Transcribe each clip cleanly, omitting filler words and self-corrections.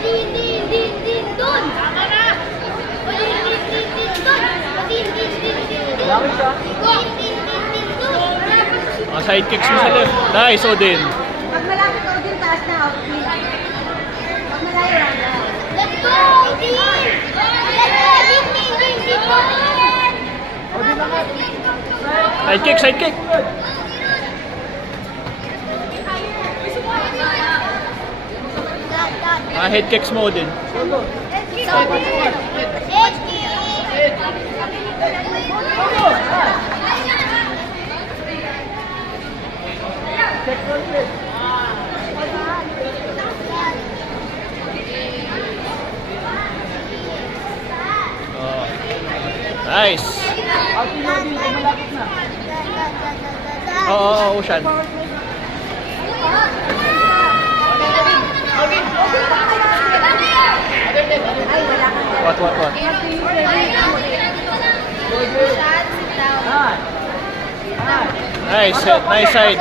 Din, dun! Tama na! Din, dun! Laki siya. Din, dun! Mga side kicks mo sa left. Nice, Odin. Pag malapit ko din, taas na out. Pag malayo lang. Let's go! Din! Din! Odin lang nga. Side kick, side kick. Head kicks mo, Odin. Check one plate. Oh. Nice. Out in Odin, malapit na. Oo, Ocean. What? Nice side.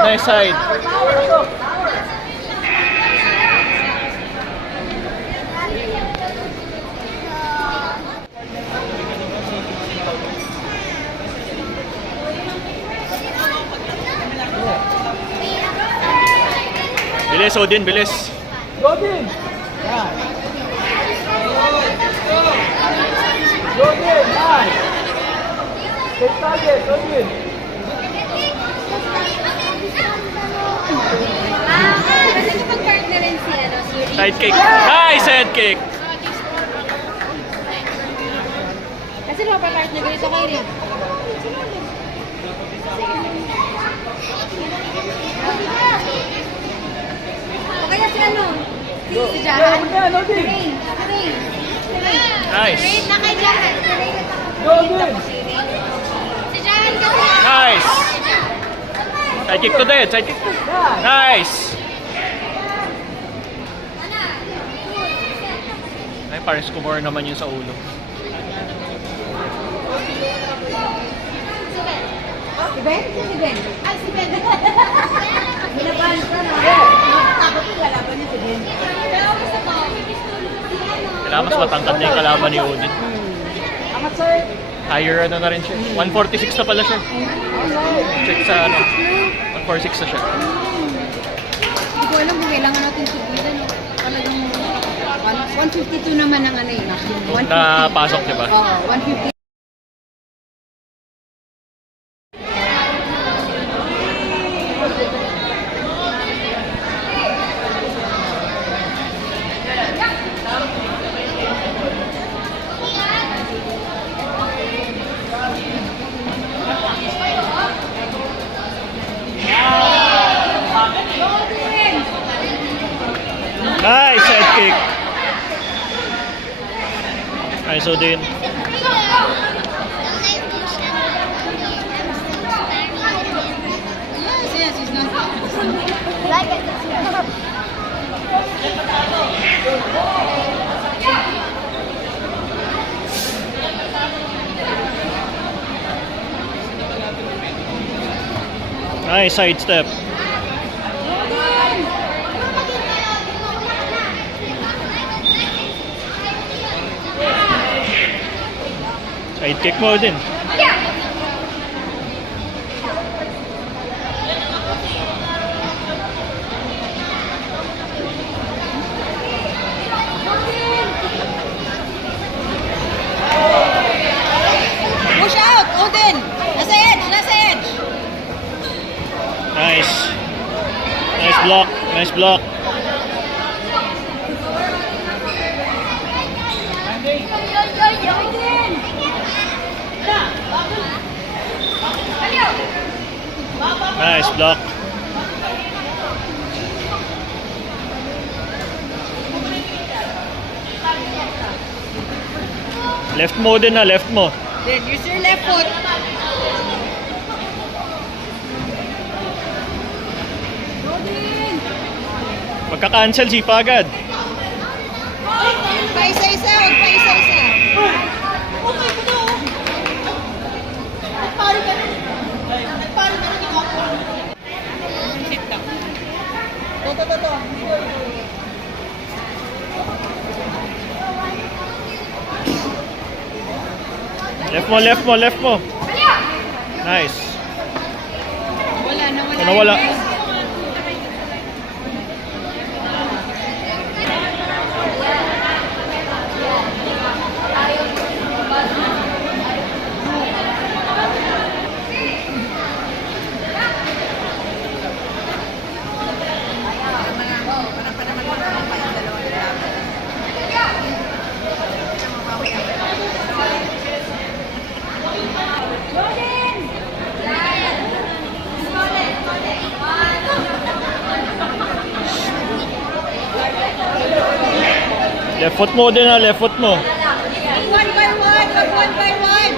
Bilis, Odin, bilis. Odin! Yan. Odin, nice! Take target, Odin! Kasi kapag partner rin si Yuri. Side kick. Nice head kick. Kasi partner ganito kayo rin. O kaya si ano? Si Jahan. Yan, Odin! Rain. Nice. Na kay Jahan. Odin! Si Jahan kasi. Nice. Side kick to dead. Side kick to. Nice. Ay, parang score naman yun sa ulo. Si Ben? Si Ben? Ay, si Ben. Binabahan ka na. Takot ko lalaban niya si Ben. Pero gusto ko. Kailangan mas matangkad na yung kalaban ni Odin. Angat sa'yo! Higher ano na rin siya. 146 na pala siya. Check sa ano. 146 na siya. Hindi ko alam kung kailangan natin subidan. Talagang 152 naman ang ano eh. 150. Na pasok, di ba? Oo, 150. Nice head kick. Nice, Odin. Yes, he's not. Like it. Nice side step. Side kick mo din. Push out, Odin! Nasa edge, nasa edge! Nice. Nice block. Nice block. Nice block. Left mo din na, left mo. Then use your left foot. Odin! Magka-cancel sipa agad. Pa-isa-isa, huwag pa-isa-isa. To. left mo, left mo. Nice. Nawala. Nawala. Left foot mo din ha, left foot mo. One by one.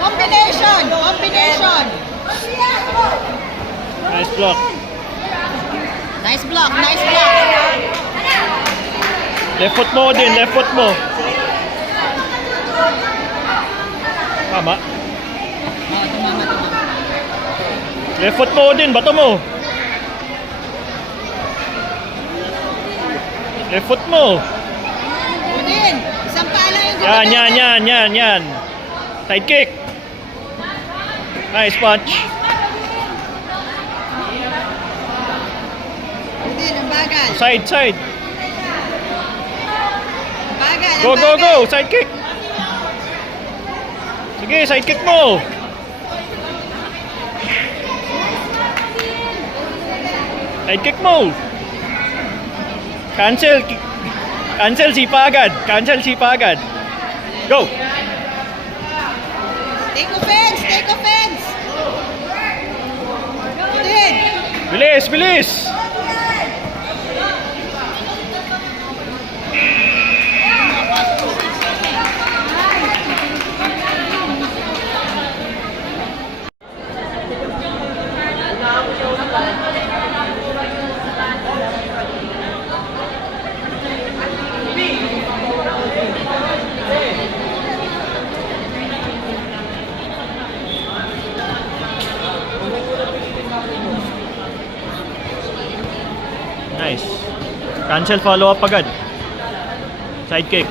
Combination. Nice block. Nice block. Left foot mo din, left foot mo. Tama. Tumama. Left foot mo din, bato mo. Left foot mo. Udin, isang pala yung Yan. Side kick. Nice punch. Udin, ang bagal. Side. Bagal. Go. Side kick. Sige, side kick mo. Side kick mo. Cancel sipa agad. Go. Take offense. Udin. Bilis. Nice. Cancel follow up agad. Side kick.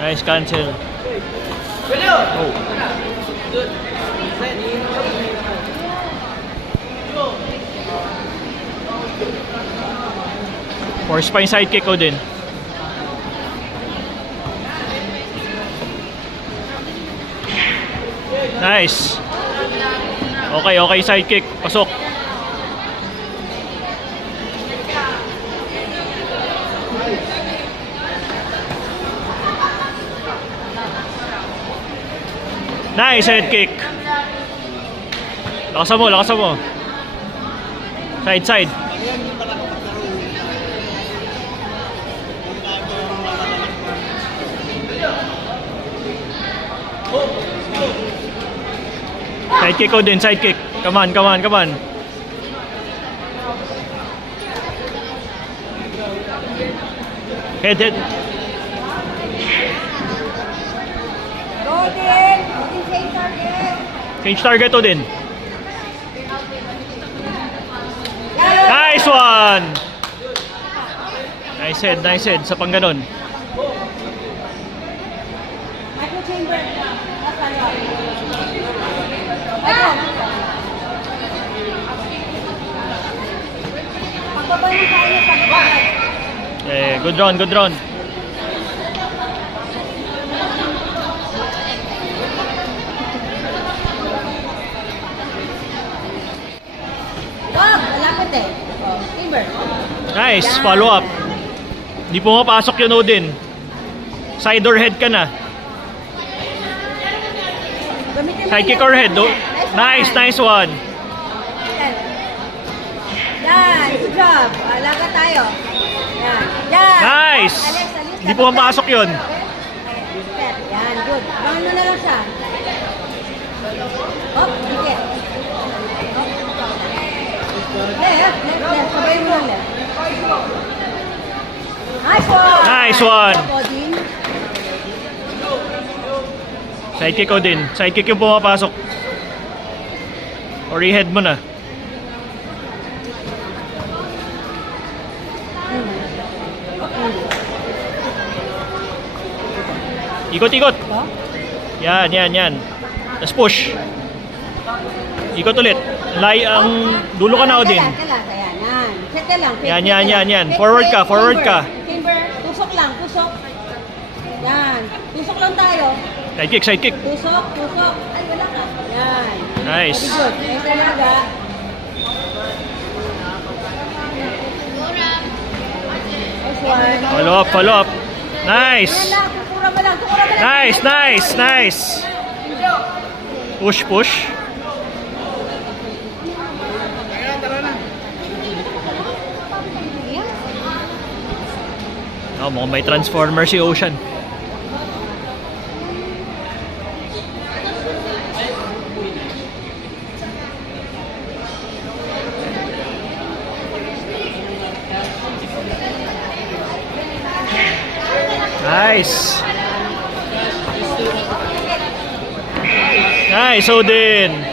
Nice cancel. Oh. Force pa yung side kick ko din. Nice. Okay, side kick. Pasok. Nice head kick. Lakasan mo. Side. Side kick ko din, side kick. Come on. Head. Go din. Change target to din. Nice one! Nice head sa pangganon. Michael Chamber. Pagbabay mo tayo sa Good run. Malapit eh. Timber. Nice, follow up. Hindi pumapasok yun, Odin. Side or head ka na. Side kick or head. Nice one. Yan, good job. Alaga tayo. Yan. Nice. Hindi pumapasok yun. Yan, good. Bangan mo na lang siya. Hop, dikit. Left. Sabay mo lang left. Nice one. Side kick ko din. Side kick yung pumapasok. Or i-head mo na. Ikot-ikot. Oh? Yan. Tapos push. Ikot ulit. Ang dulo ka na, Odin. Yan. Set ka lang. Yan. Forward ka. Timber. Tusok lang. Yan. Tusok lang tayo. Side kick. Tusok. Ay, wala ka. Yan. Nice. Very good. Yan talaga. Nice one. Follow up. Nice. Yan lang. Tukura mo lang. Nice. Push. Oh, mukhang may transformer si Ocean. Nice, Odin.